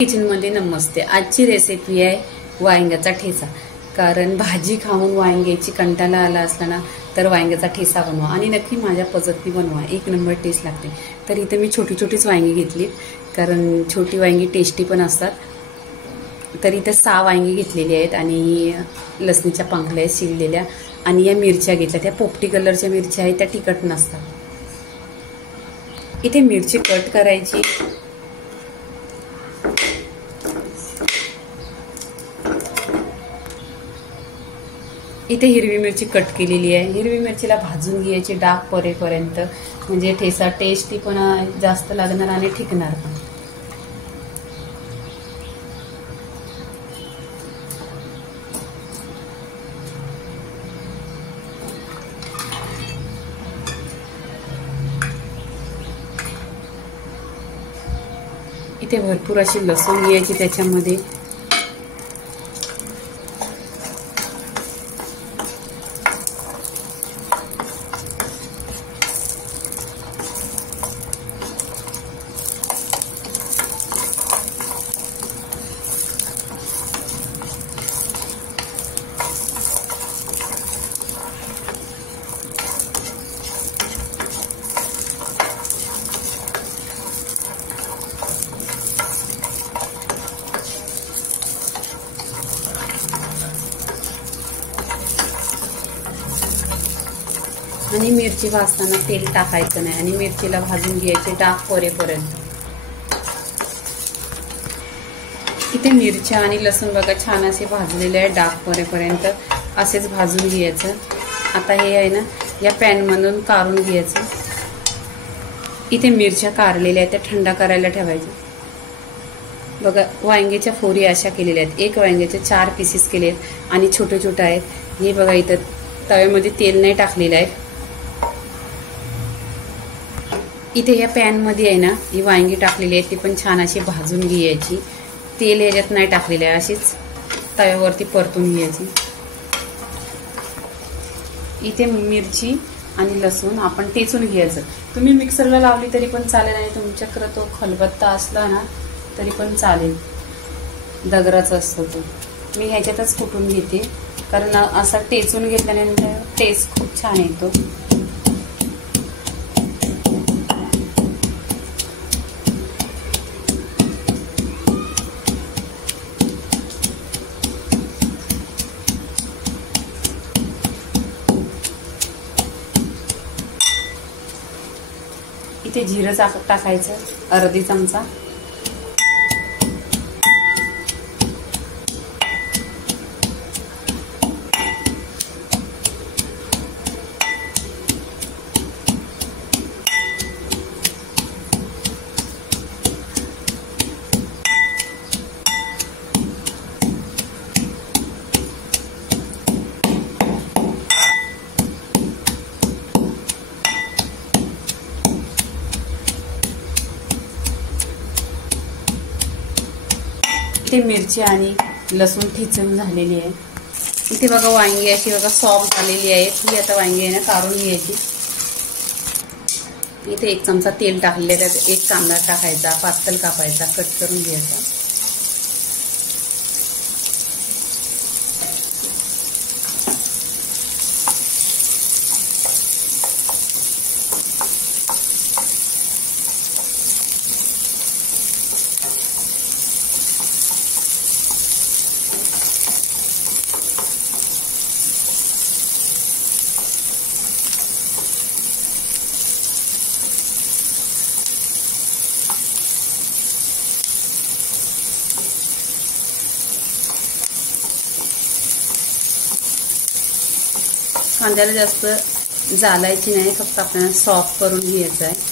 किचनमध्ये नमस्ते। आजची रेसिपी आहे वांग्याचा ठेचा। कारण भाजी खाऊन वांग्याची कंटाळा आला असला ना तर वांग्याचा ठेचा बनवा आणि नक्की माझ्या पद्धतीने बनवा, एक नंबर टेस्ट लागते। तर इथे मी छोटी छोटीच वांगी घेतली, कारण छोटी वांगी टेस्टी पण असतात। तर इथे 6 वांगी घेतलेली आहेत आणि लसणीच्या पाकळ्या शिजलेल्या आणि या मिरच्या घेतल्या। त्या पोपटी कलरच्या मिरच्या आहेत, त्या तिखट नसतात। इथे मिरची कट करायची। इथे हिरवी मिरची कट केलेली आहे। हिरवी मिरचीला भाजून घ्यायची डाग पडेपर्यंत, म्हणजे ठेचा टेस्टी पण जास्त लागणार आणि टिकणार पण। इथे भरपूर अशी लसूण घ्यायची त्याच्यामध्ये। आणि मिरची भाजताना तेल टाकायचं नाही आणि मिरचीला भाजून घ्यायचे डाग पडेपर्यंत। इथे मिरच्या आणि लसूण बघा छान असे भाजलेले आहे, डाग पडेपर्यंत असेच भाजून घ्यायचं। आता हे आहे ना या पॅन मधून काढून घ्यायचं। इथे मिरच्या काढलेल्या आहेत, त्या थंड करायला ठेवायच्या। बघा वांग्याच्या फोडी अशा केलेल्या आहेत, एक वांग्याचे 4 पीसेस केले आहेत आणि छोटे छोटे आहेत। हे बघा इथं तव्यामध्ये तेल नाही टाकलेलं आहे। इथे या पॅन मध्ये आहे ना ही वांगी टाकलेली आहे, ती पण छान अशी भाजून घ्यायची। तेल याच्यात नाही टाकलेलं आहे, अशीच तव्यावरती परतून घ्यायची। इथे मिरची आणि लसूण आपण टेचून घ्यायचं। तुम्ही मिक्सरला लावली तरी पण चालेल आणि तुमच्याकडे तो खलबत्ता असला ना तरी पण चालेल, दगडाचा असतो तो। मी ह्याच्यातच कुटून घेते, कारण असा टेचून घेतल्यानंतर टेस्ट खूप छान येतो। इथे जिरं टाकायचं अर्धी चमचा। इथे मिरची आणि लसूण ठेचून झालेली आहे। इथे बघा वांगी अशी बघा सॉफ्ट झालेली आहे, ही आता वांगी आहे ना काढून घ्यायची। इथे 1 चमचा तेल टाकलेलं आहे, त्यात 1 कांदा टाकायचा, पातळ कापायचा, कट करून घ्यायचा। कांद्याला जास्त जालायची नाही, फक्त आपल्याला सॉफ्ट करून घ्यायचं आहे।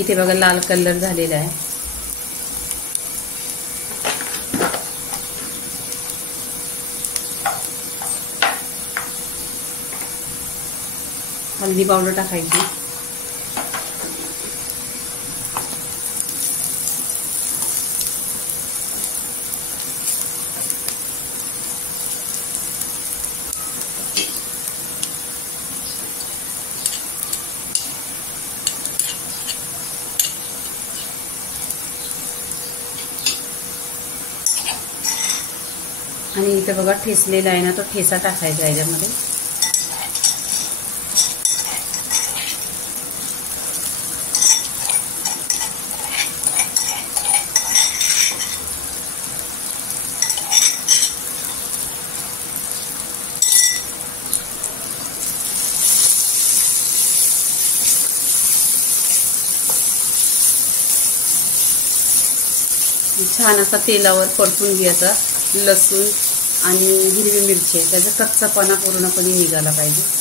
इथे बघा लाल कलर झालेला आहे. हळदी पावडर टाकायची. आणि इथे बघा ठेचलेला आहे ना, तो ठेचा टाकायचा याच्यामध्ये. छान असा तेलावर परतून घ्यायचा. लसूण आणि हिरवी मिरची आहे, त्याचा कच्चापणा पूर्णपणे निघाला पाहिजे.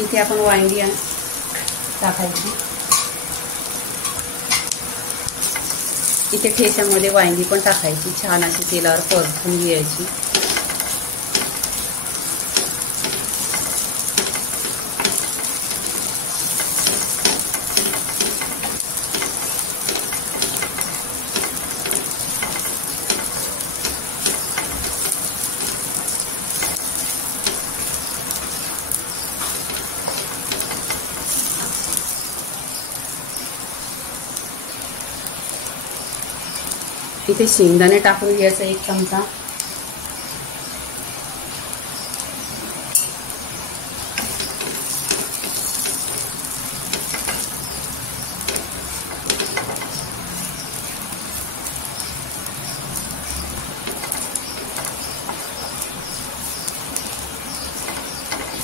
इथे आपण वांगी टाकायची. इथे ठेच्यामध्ये वांगी पण टाकायची. छान अशी तेलावर परतून घ्यायची. इथे शेंगदाणे टाकून घ्यायचं 1 चमचा.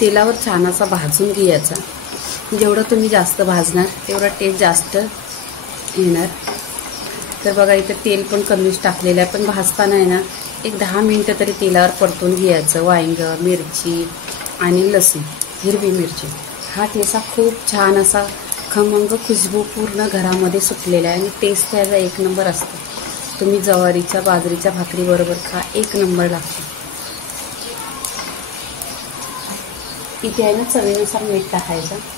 तेलावर छान असा भाजून घ्यायचा. जेवढं तुम्ही जास्त भाजणार तेवढा टेस्ट जास्त येणार. तर बघा इथं तेल पण कमीच टाकलेलं आहे, पण भाजताना आहे ना 10 मिनिटं तरी तेलावर परतून घ्यायचं. वांगं, मिरची आणि लसूण, हिरवी मिरची. हा ठेचा खूप छान असा खमंग खुशबू पूर्ण घरामध्ये सुटलेला आहे आणि टेस्ट त्याचा 1 नंबर असतो. तुम्ही ज्वारीच्या बाजरीच्या भाकरीबरोबर खा, 1 नंबर लागतो. इथे आहे ना चवीनुसार मीठ टाकायचं.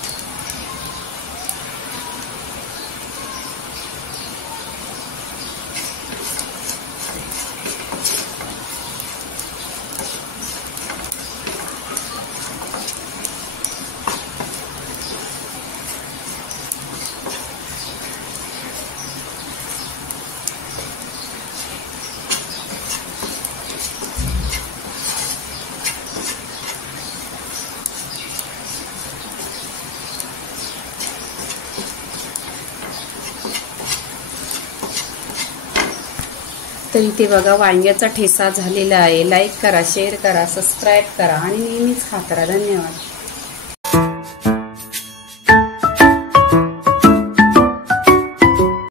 तर इथे बघा वांग्याचा ठेचा झालेला आहे. लाईक करा, शेअर करा, सबस्क्राईब करा आणि नेहमीच खात राहा. धन्यवाद.